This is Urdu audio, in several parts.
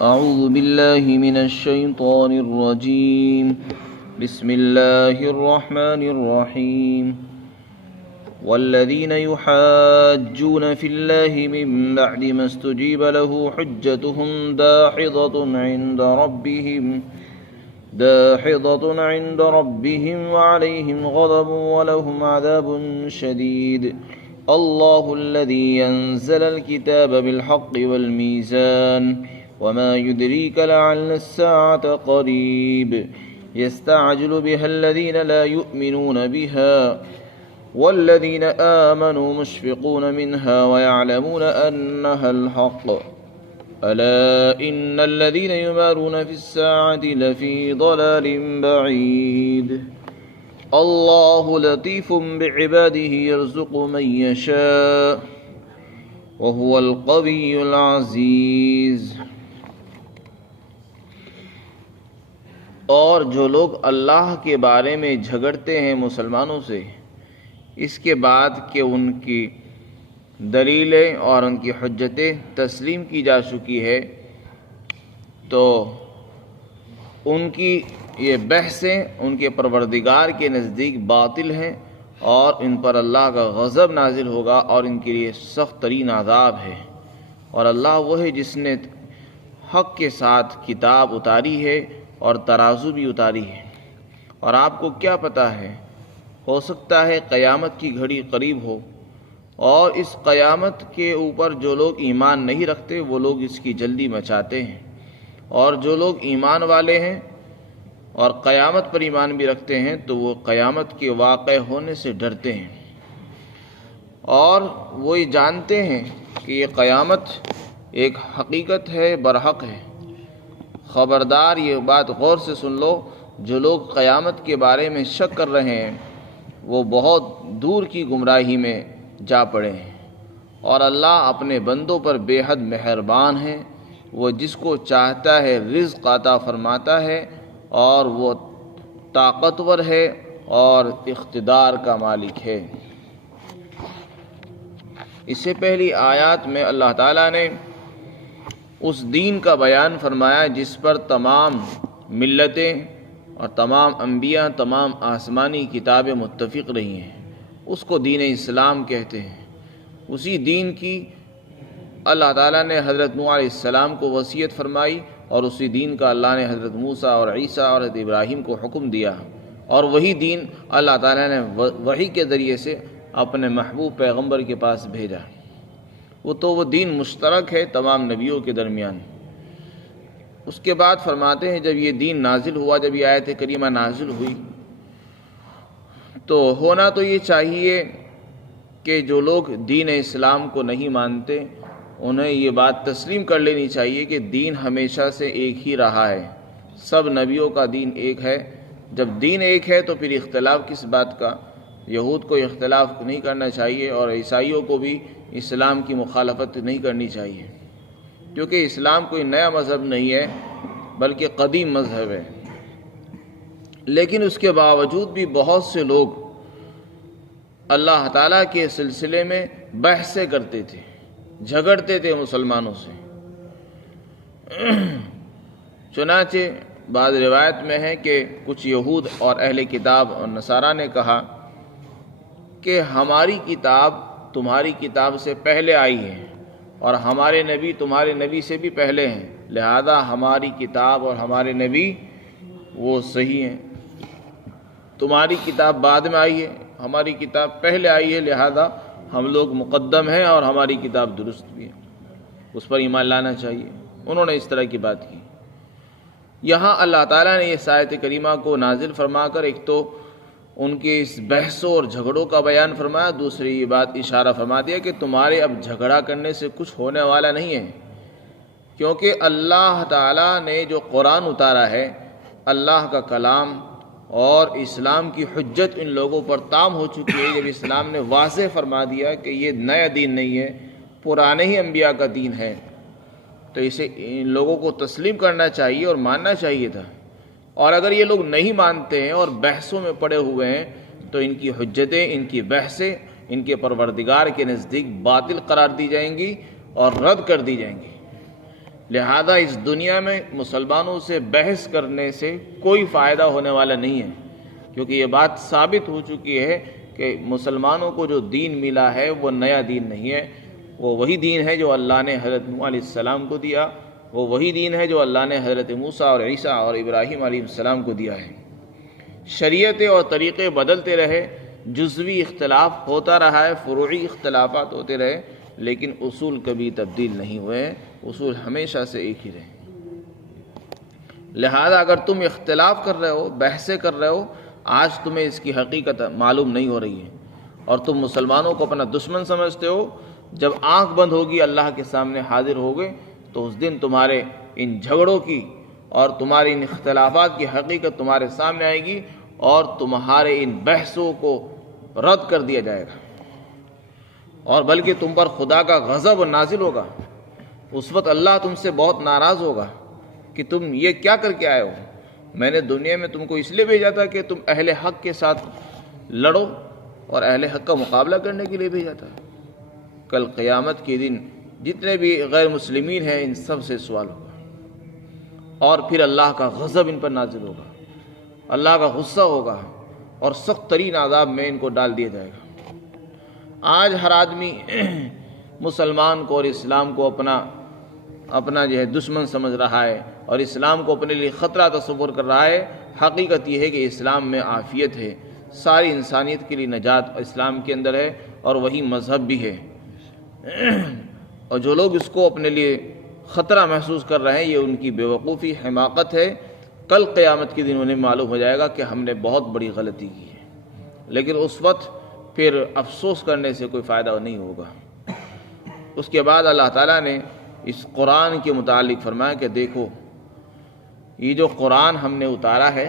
أعوذ بالله من الشيطان الرجيم. بسم الله الرحمن الرحيم. والذين يحاجون في الله من بعد ما استجيب له حجتهم داحضة عند ربهم وعليهم غضب ولهم عذاب شديد. الله الذي ينزل الكتاب بالحق والميزان وما يدريك لعل الساعة قريب. يستعجل بها الذين لا يؤمنون بها والذين آمنوا مشفقون منها ويعلمون أنها الحق. ألا إن الذين يمارون في الساعة لفي ضلال بعيد. الله لطيف بعباده يرزق من يشاء وهو القوي العزيز. اور جو لوگ اللہ کے بارے میں جھگڑتے ہیں مسلمانوں سے اس کے بعد کہ ان کی دلیلیں اور ان کی حجتیں تسلیم کی جا چکی ہے، تو ان کی یہ بحثیں ان کے پروردگار کے نزدیک باطل ہیں اور ان پر اللہ کا غضب نازل ہوگا اور ان کے لیے سخت ترین عذاب ہے. اور اللہ وہ ہے جس نے حق کے ساتھ کتاب اتاری ہے اور ترازو بھی اتاری ہے. اور آپ کو کیا پتہ ہے، ہو سکتا ہے قیامت کی گھڑی قریب ہو، اور اس قیامت کے اوپر جو لوگ ایمان نہیں رکھتے وہ لوگ اس کی جلدی مچاتے ہیں، اور جو لوگ ایمان والے ہیں اور قیامت پر ایمان بھی رکھتے ہیں تو وہ قیامت کے واقع ہونے سے ڈرتے ہیں، اور وہ یہ جانتے ہیں کہ یہ قیامت ایک حقیقت ہے، برحق ہے. خبردار، یہ بات غور سے سن لو، جو لوگ قیامت کے بارے میں شک کر رہے ہیں وہ بہت دور کی گمراہی میں جا پڑے ہیں. اور اللہ اپنے بندوں پر بے حد مہربان ہے، وہ جس کو چاہتا ہے رزق عطا فرماتا ہے، اور وہ طاقتور ہے اور اقتدار کا مالک ہے. اس سے پہلی آیات میں اللہ تعالیٰ نے اس دین کا بیان فرمایا جس پر تمام ملتیں اور تمام انبیاء، تمام آسمانی کتابیں متفق رہی ہیں. اس کو دین اسلام کہتے ہیں. اسی دین کی اللہ تعالیٰ نے حضرت نوح علیہ السلام کو وصیت فرمائی، اور اسی دین کا اللہ نے حضرت موسیٰ اور عیسیٰ اور حضرت ابراہیم کو حکم دیا، اور وہی دین اللہ تعالیٰ نے وحی کے ذریعے سے اپنے محبوب پیغمبر کے پاس بھیجا. وہ دین مشترک ہے تمام نبیوں کے درمیان. اس کے بعد فرماتے ہیں جب یہ دین نازل ہوا، جب یہ آیت کریمہ نازل ہوئی، تو ہونا تو یہ چاہیے کہ جو لوگ دین اسلام کو نہیں مانتے انہیں یہ بات تسلیم کر لینی چاہیے کہ دین ہمیشہ سے ایک ہی رہا ہے، سب نبیوں کا دین ایک ہے. جب دین ایک ہے تو پھر اختلاف کس بات کا؟ یہود کو اختلاف نہیں کرنا چاہیے، اور عیسائیوں کو بھی اسلام کی مخالفت نہیں کرنی چاہیے، کیونکہ اسلام کوئی نیا مذہب نہیں ہے بلکہ قدیم مذہب ہے. لیکن اس کے باوجود بھی بہت سے لوگ اللہ تعالیٰ کے سلسلے میں بحثیں کرتے تھے، جھگڑتے تھے مسلمانوں سے. چنانچہ بعض روایت میں ہے کہ کچھ یہود اور اہل کتاب اور نصارہ نے کہا کہ ہماری کتاب تمہاری کتاب سے پہلے آئی ہے، اور ہمارے نبی تمہارے نبی سے بھی پہلے ہیں، لہذا ہماری کتاب اور ہمارے نبی وہ صحیح ہیں. تمہاری کتاب بعد میں آئی ہے، ہماری کتاب پہلے آئی ہے، لہذا ہم لوگ مقدم ہیں اور ہماری کتاب درست بھی ہے، اس پر ایمان لانا چاہیے. انہوں نے اس طرح کی بات کی. یہاں اللہ تعالیٰ نے اس آیت کریمہ کو نازل فرما کر ایک تو ان کے اس بحثوں اور جھگڑوں کا بیان فرمایا، دوسری یہ بات اشارہ فرما دیا کہ تمہارے اب جھگڑا کرنے سے کچھ ہونے والا نہیں ہے، کیونکہ اللہ تعالیٰ نے جو قرآن اتارا ہے، اللہ کا کلام اور اسلام کی حجت ان لوگوں پر تام ہو چکی ہے. جب اسلام نے واضح فرما دیا کہ یہ نیا دین نہیں ہے، پرانے ہی انبیاء کا دین ہے، تو اسے ان لوگوں کو تسلیم کرنا چاہیے اور ماننا چاہیے تھا. اور اگر یہ لوگ نہیں مانتے ہیں اور بحثوں میں پڑے ہوئے ہیں تو ان کی حجتیں، ان کی بحثیں ان کے پروردگار کے نزدیک باطل قرار دی جائیں گی اور رد کر دی جائیں گی. لہذا اس دنیا میں مسلمانوں سے بحث کرنے سے کوئی فائدہ ہونے والا نہیں ہے، کیونکہ یہ بات ثابت ہو چکی ہے کہ مسلمانوں کو جو دین ملا ہے وہ نیا دین نہیں ہے، وہ وہی دین ہے جو اللہ نے حضرت نوح علیہ السلام کو دیا، وہ وہی دین ہے جو اللہ نے حضرت موسیٰ اور عیسیٰ اور ابراہیم علیہ السلام کو دیا ہے۔ شریعتیں اور طریقے بدلتے رہے، جزوی اختلاف ہوتا رہا ہے، فروعی اختلافات ہوتے رہے، لیکن اصول کبھی تبدیل نہیں ہوئے، اصول ہمیشہ سے ایک ہی رہے۔ لہذا اگر تم اختلاف کر رہے ہو، بحثیں کر رہے ہو، آج تمہیں اس کی حقیقت معلوم نہیں ہو رہی ہے اور تم مسلمانوں کو اپنا دشمن سمجھتے ہو، جب آنکھ بند ہوگی اللہ کے سامنے حاضر ہوگے تو اس دن تمہارے ان جھگڑوں کی اور تمہاری ان اختلافات کی حقیقت تمہارے سامنے آئے گی اور تمہارے ان بحثوں کو رد کر دیا جائے گا، اور بلکہ تم پر خدا کا غضب نازل ہوگا۔ اس وقت اللہ تم سے بہت ناراض ہوگا کہ تم یہ کیا کر کے آئے ہو، میں نے دنیا میں تم کو اس لیے بھیجا تھا کہ تم اہل حق کے ساتھ لڑو اور اہل حق کا مقابلہ کرنے کے لیے بھیجا تھا۔ کل قیامت کے دن جتنے بھی غیر مسلمین ہیں ان سب سے سوال ہوگا، اور پھر اللہ کا غضب ان پر نازل ہوگا، اللہ کا غصہ ہوگا اور سخت ترین عذاب میں ان کو ڈال دیا جائے گا۔ آج ہر آدمی مسلمان کو اور اسلام کو اپنا دشمن سمجھ رہا ہے اور اسلام کو اپنے لیے خطرہ تصور کر رہا ہے۔ حقیقت یہ ہے کہ اسلام میں عافیت ہے، ساری انسانیت کے لیے نجات اسلام کے اندر ہے اور وہی مذہب بھی ہے، اور جو لوگ اس کو اپنے لیے خطرہ محسوس کر رہے ہیں یہ ان کی بیوقوفی، حماقت ہے۔ کل قیامت کے دن انہیں معلوم ہو جائے گا کہ ہم نے بہت بڑی غلطی کی ہے، لیکن اس وقت پھر افسوس کرنے سے کوئی فائدہ نہیں ہوگا۔ اس کے بعد اللہ تعالیٰ نے اس قرآن کے متعلق فرمایا کہ دیکھو یہ جو قرآن ہم نے اتارا ہے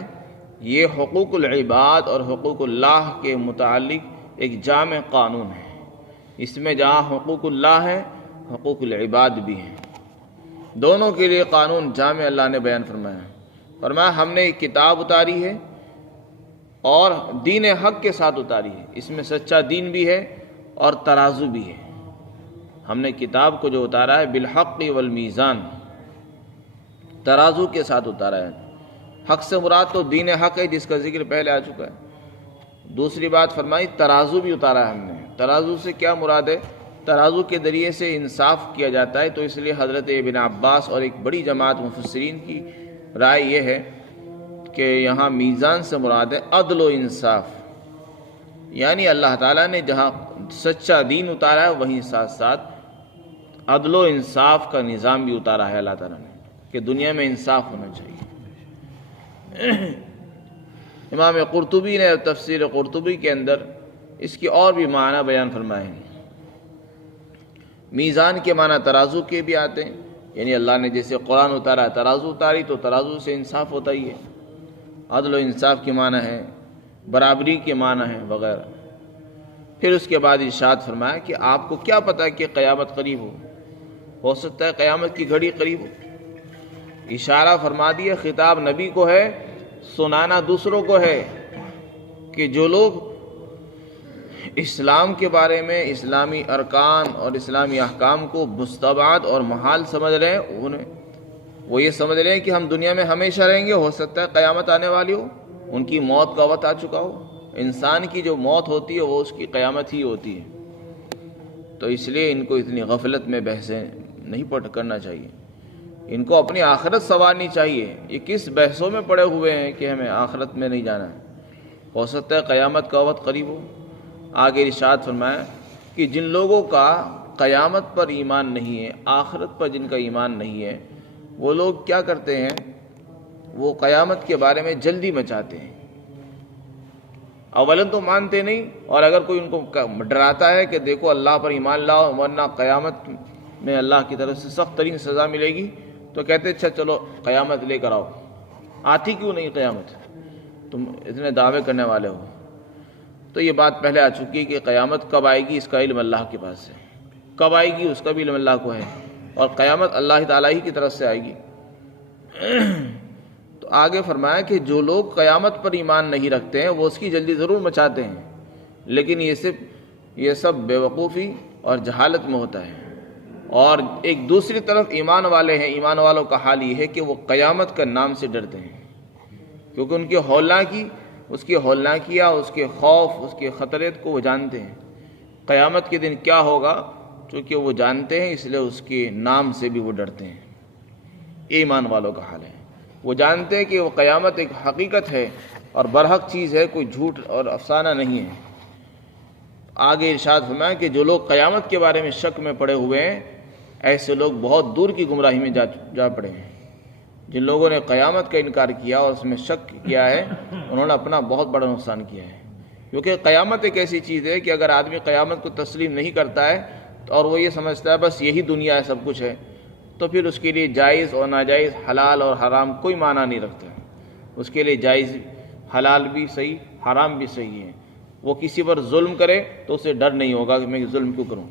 یہ حقوق العباد اور حقوق اللہ کے متعلق ایک جامع قانون ہے۔ اس میں جہاں حقوق اللہ ہے حقوق العباد بھی ہیں، دونوں کے لیے قانون جامع اللہ نے بیان فرمایا ہم نے ایک کتاب اتاری ہے اور دین حق کے ساتھ اتاری ہے، اس میں سچا دین بھی ہے اور ترازو بھی ہے۔ ہم نے کتاب کو جو اتارا ہے بالحق والمیزان، ترازو کے ساتھ اتارا ہے۔ حق سے مراد تو دین حق ہے جس کا ذکر پہلے آ چکا ہے۔ دوسری بات فرمائی ترازو بھی اتارا ہے ہم نے۔ ترازو سے کیا مراد ہے؟ ترازو کے ذریعے سے انصاف کیا جاتا ہے، تو اس لیے حضرت ابن عباس اور ایک بڑی جماعت مفسرین کی رائے یہ ہے کہ یہاں میزان سے مراد ہے عدل و انصاف، یعنی اللہ تعالیٰ نے جہاں سچا دین اتارا ہے وہیں ساتھ ساتھ عدل و انصاف کا نظام بھی اتارا ہے اللہ تعالیٰ نے، کہ دنیا میں انصاف ہونا چاہیے۔ امام قرطبی نے تفسیر قرطبی کے اندر اس کی اور بھی معنی بیان فرمائے ہیں۔ میزان کے معنی ترازو کے بھی آتے ہیں، یعنی اللہ نے جیسے قرآن اتارا ترازو اتاری تو ترازو سے انصاف ہوتا ہی ہے۔ عدل و انصاف کے معنی ہے، برابری کے معنی ہے وغیرہ۔ پھر اس کے بعد ارشاد فرمایا کہ آپ کو کیا پتہ کہ قیامت قریب ہو سکتا ہے قیامت کی گھڑی قریب ہو۔ اشارہ فرما دیا، خطاب نبی کو ہے، سنانا دوسروں کو ہے کہ جو لوگ اسلام کے بارے میں اسلامی ارکان اور اسلامی احکام کو مستبعد اور محال سمجھ رہے ہیں، وہ یہ سمجھ رہے ہیں کہ ہم دنیا میں ہمیشہ رہیں گے، ہو سکتا ہے قیامت آنے والی ہو، ان کی موت کا وقت آ چکا ہو۔ انسان کی جو موت ہوتی ہے وہ اس کی قیامت ہی ہوتی ہے، تو اس لیے ان کو اتنی غفلت میں بحثیں نہیں کرنا چاہیے، ان کو اپنی آخرت سنوارنی چاہیے۔ یہ کس بحثوں میں پڑے ہوئے ہیں کہ ہمیں آخرت میں نہیں جانا ہے، ہو سکتا ہے قیامت کا وقت قریب ہو۔ آگے ارشاد فرمایا کہ جن لوگوں کا قیامت پر ایمان نہیں ہے، آخرت پر جن کا ایمان نہیں ہے، وہ لوگ کیا کرتے ہیں، وہ قیامت کے بارے میں جلدی مچاتے ہیں۔ اولاً تو مانتے نہیں، اور اگر کوئی ان کو ڈراتا ہے کہ دیکھو اللہ پر ایمان لاؤ ورنہ قیامت میں اللہ کی طرف سے سخت ترین سزا ملے گی، تو کہتے اچھا چلو قیامت لے کر آؤ۔ آتی کیوں نہیں قیامت؟ تم اتنے دعوے کرنے والے ہو۔ تو یہ بات پہلے آ چکی ہے کہ قیامت کب آئے گی اس کا علم اللہ کے پاس ہے، کب آئے گی اس کا بھی علم اللہ کو ہے، اور قیامت اللہ تعالیٰ ہی کی طرف سے آئے گی۔ تو آگے فرمایا کہ جو لوگ قیامت پر ایمان نہیں رکھتے ہیں وہ اس کی جلدی ضرور مچاتے ہیں، لیکن یہ سب بیوقوفی اور جہالت میں ہوتا ہے، اور ایک دوسری طرف ایمان والے ہیں، ایمان والوں کا حال یہ ہے کہ وہ قیامت کا نام سے ڈرتے ہیں، کیونکہ ان کی ہولناکی، اس کی ہولناکیاں، اس کے خوف، اس کے خطرات کو وہ جانتے ہیں۔ قیامت کے دن کیا ہوگا چونکہ وہ جانتے ہیں، اس لیے اس کے نام سے بھی وہ ڈرتے ہیں۔ یہ ایمان والوں کا حال ہے، وہ جانتے ہیں کہ وہ قیامت ایک حقیقت ہے اور برحق چیز ہے، کوئی جھوٹ اور افسانہ نہیں ہے۔ آگے ارشاد فرمایا کہ جو لوگ قیامت کے بارے میں شک میں پڑے ہوئے ہیں، ایسے لوگ بہت دور کی گمراہی میں جا پڑے ہیں۔ جن لوگوں نے قیامت کا انکار کیا اور اس میں شک کیا ہے، انہوں نے اپنا بہت بڑا نقصان کیا ہے، کیونکہ قیامت ایک ایسی چیز ہے کہ اگر آدمی قیامت کو تسلیم نہیں کرتا ہے اور وہ یہ سمجھتا ہے بس یہی دنیا ہے، سب کچھ ہے، تو پھر اس کے لیے جائز اور ناجائز، حلال اور حرام کوئی معنی نہیں رکھتا ہے۔ اس کے لیے جائز حلال بھی صحیح، حرام بھی صحیح ہے۔ وہ کسی پر ظلم کرے تو اسے ڈر نہیں ہوگا کہ میں ظلم کیوں کروں،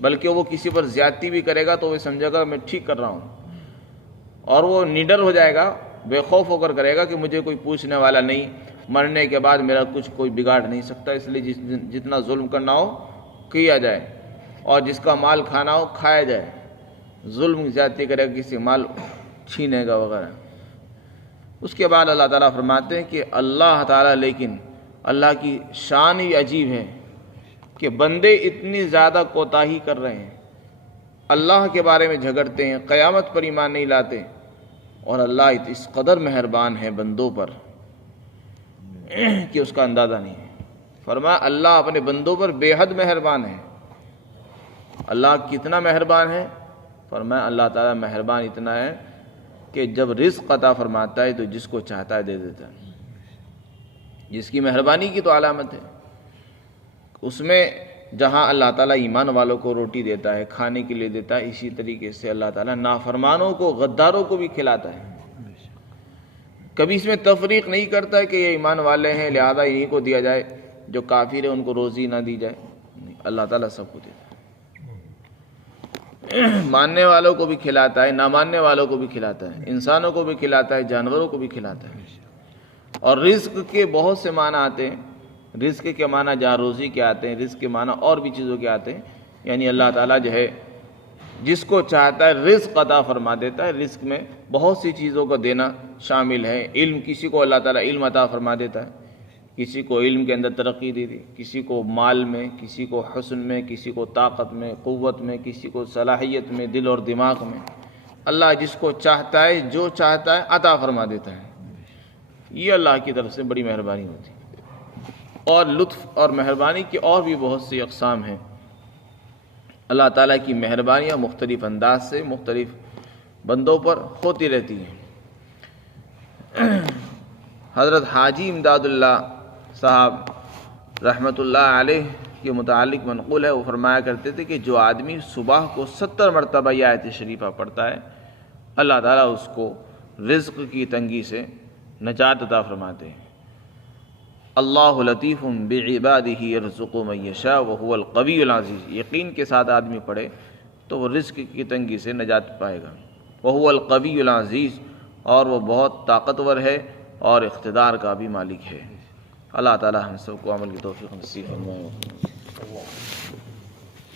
بلکہ وہ کسی پر زیادتی بھی کرے گا تو وہ سمجھے گا میں ٹھیک کر رہا ہوں، اور وہ نڈر ہو جائے گا، بے خوف ہو کر کرے گا کہ مجھے کوئی پوچھنے والا نہیں، مرنے کے بعد میرا کچھ کوئی بگاڑ نہیں سکتا، اس لیے جتنا ظلم کرنا ہو کیا جائے، اور جس کا مال کھانا ہو کھایا جائے۔ ظلم زیادتی کرے گا، کسی مال چھینے گا وغیرہ۔ اس کے بعد اللہ تعالیٰ فرماتے ہیں کہ اللہ تعالیٰ، لیکن اللہ کی شان ہی عجیب ہے کہ بندے اتنی زیادہ کوتاہی کر رہے ہیں، اللہ کے بارے میں جھگڑتے ہیں، قیامت پر ایمان نہیں لاتے، اور اللہ اس قدر مہربان ہے بندوں پر کہ اس کا اندازہ نہیں ہے۔ فرمایا اللہ اپنے بندوں پر بے حد مہربان ہے۔ اللہ کتنا مہربان ہے؟ فرمایا اللہ تعالیٰ مہربان اتنا ہے کہ جب رزق عطا فرماتا ہے تو جس کو چاہتا ہے دے دیتا ہے۔ جس کی مہربانی کی تو علامت ہے، اس میں جہاں اللہ تعالیٰ ایمان والوں کو روٹی دیتا ہے، کھانے کے لیے دیتا ہے، اسی طریقے سے اللہ تعالیٰ نافرمانوں کو، غداروں کو بھی کھلاتا ہے۔ کبھی اس میں تفریق نہیں کرتا ہے کہ یہ ایمان والے ہیں لہذا انہیں کو دیا جائے، جو کافر ہے ان کو روزی نہ دی جائے، نہیں، اللہ تعالیٰ سب کو دیتا ہے، ماننے والوں کو بھی کھلاتا ہے، نہ ماننے والوں کو بھی کھلاتا ہے، انسانوں کو بھی کھلاتا ہے، جانوروں کو بھی کھلاتا ہے۔ اور رزق کے بہت سے معنی آتے ہیں، رزق کے معنی جہاں روزی کے آتے ہیں، رزق کے معنی اور بھی چیزوں کے آتے ہیں، یعنی اللہ تعالیٰ جو ہے جس کو چاہتا ہے رزق عطا فرما دیتا ہے۔ رزق میں بہت سی چیزوں کو دینا شامل ہے۔ علم، کسی کو اللہ تعالیٰ علم عطا فرما دیتا ہے، کسی کو علم کے اندر ترقی دے دی، کسی کو مال میں، کسی کو حسن میں، کسی کو طاقت میں، قوت میں، کسی کو صلاحیت میں، دل اور دماغ میں۔ اللہ جس کو چاہتا ہے، جو چاہتا ہے عطا فرما دیتا ہے۔ یہ اللہ کی طرف سے بڑی مہربانی ہوتی ہے۔ اور لطف اور مہربانی کی اور بھی بہت سی اقسام ہیں۔ اللہ تعالیٰ کی مہربانیاں مختلف انداز سے مختلف بندوں پر ہوتی رہتی ہیں۔ حضرت حاجی امداد اللہ صاحب رحمۃ اللہ علیہ کے متعلق منقول ہے، وہ فرمایا کرتے تھے کہ جو آدمی صبح کو 70 مرتبہ یہ آیت شریفہ پڑھتا ہے، اللہ تعالیٰ اس کو رزق کی تنگی سے نجات عطا فرماتے ہیں۔ اللہ لطیف بعبادہ یرزق من یشاء وہو القوی العزیز، یقین کے ساتھ آدمی پڑھے تو وہ رزق کی تنگی سے نجات پائے گا۔ وہو القوی العزیز، اور وہ بہت طاقتور ہے اور اقتدار کا بھی مالک ہے۔ اللہ تعالی ہم سب کو عمل کی توفیق نصیب فرمائے۔